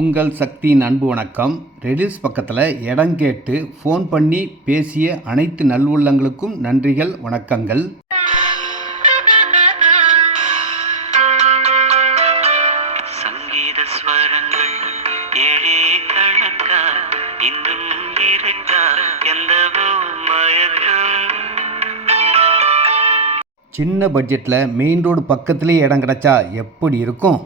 உங்கள் சக்தியின் அன்பு வணக்கம். ரெடில்ஸ் பக்கத்தில் இடம் கேட்டு ஃபோன் பண்ணி பேசிய அனைத்து நல்வுள்ளங்களுக்கும் நன்றிகள், வணக்கங்கள். சங்கீத ஸ்வரங்கள் ஏழே கணக்கா இன்னும் இருக்கா எந்தவோ மயக்கம். சின்ன பட்ஜெட்டில் மெயின் ரோடு பக்கத்துலேயே இடம் கிடச்சா எப்படி இருக்கும்?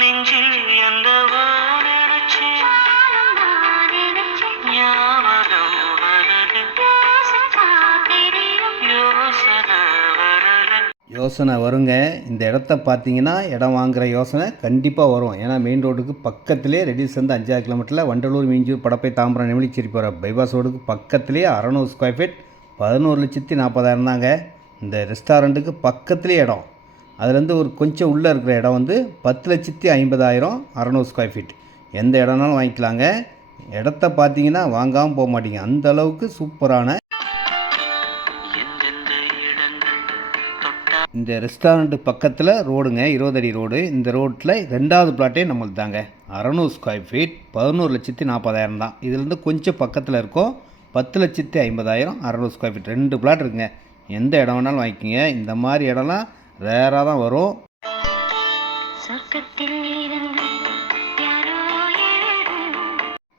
நெஞ்சில் எந்தவோ நினைச்சு ஞாபகம் வருது, யோசனை வரல. யோசனை வருங்க. இந்த இடத்த பார்த்தீங்கன்னா இடம் வாங்குகிற யோசனை கண்டிப்பாக வரும். ஏன்னா மெயின் ரோடுக்கு பக்கத்துலேயே ரெடில்ஸ் வந்து 5 கிலோமீட்டரில் வண்டலூர், மீஞ்சூர், படப்பை, தாம்பரம், நெமிலிச்சேரி போகிற பைபாஸ் ரோடுக்கு பக்கத்துலேயே 600 ஸ்கொயர் ஃபீட் 11,40,000 தாங்க. இந்த ரெஸ்டாரண்ட்டுக்கு பக்கத்துலேயே இடம். அதுலேருந்து ஒரு கொஞ்சம் உள்ளே இருக்கிற இடம் வந்து 10,50,000 600 ஸ்கொயர் ஃபீட். எந்த இடம்னாலும் வாங்கிக்கலாங்க. இடத்த பார்த்தீங்கன்னா வாங்காமல் போக மாட்டீங்க. அந்த அளவுக்கு சூப்பரான இந்த ரெஸ்டாரண்ட்டு பக்கத்தில் ரோடுங்க, 20 அடி ரோடு. இந்த ரோட்டில் 2வது பிளாட்டே நம்மளுக்கு தாங்க. 600 ஸ்கொயர் ஃபீட் 11,40,000 தான். இதுலேருந்து கொஞ்சம் பக்கத்தில் இருக்கோம் 10,50,000 600 ஸ்கொயர் ஃபீட். 2 பிளாட் இருக்குங்க. எந்த இடம் வேணாலும் வாங்கிக்கிங்க. இந்த மாதிரி இடம்லாம் ரேராக தான் வரும்.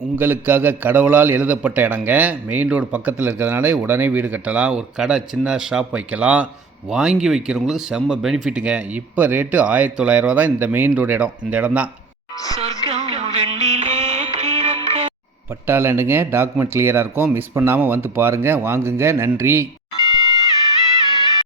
உங்களுக்காக கடவுளால் எழுதப்பட்ட இடங்க. மெயின் ரோடு பக்கத்தில் இருக்கிறதுனால உடனே வீடு கட்டலாம், ஒரு கடை, சின்ன ஷாப் வைக்கலாம். வாங்கி வைக்கிறவங்களுக்கு செம்ம பெனிஃபிட்டுங்க. இப்போ ரேட்டு 1,900 ரூபா தான் இந்த மெயின் ரோடு இடம். இந்த இடம் தான் பட்டா லேண்டுங்க. டாக்குமெண்ட் கிளியராக இருக்கும். மிஸ் பண்ணாமல் வந்து பாருங்கள், வாங்குங்க. நன்றி.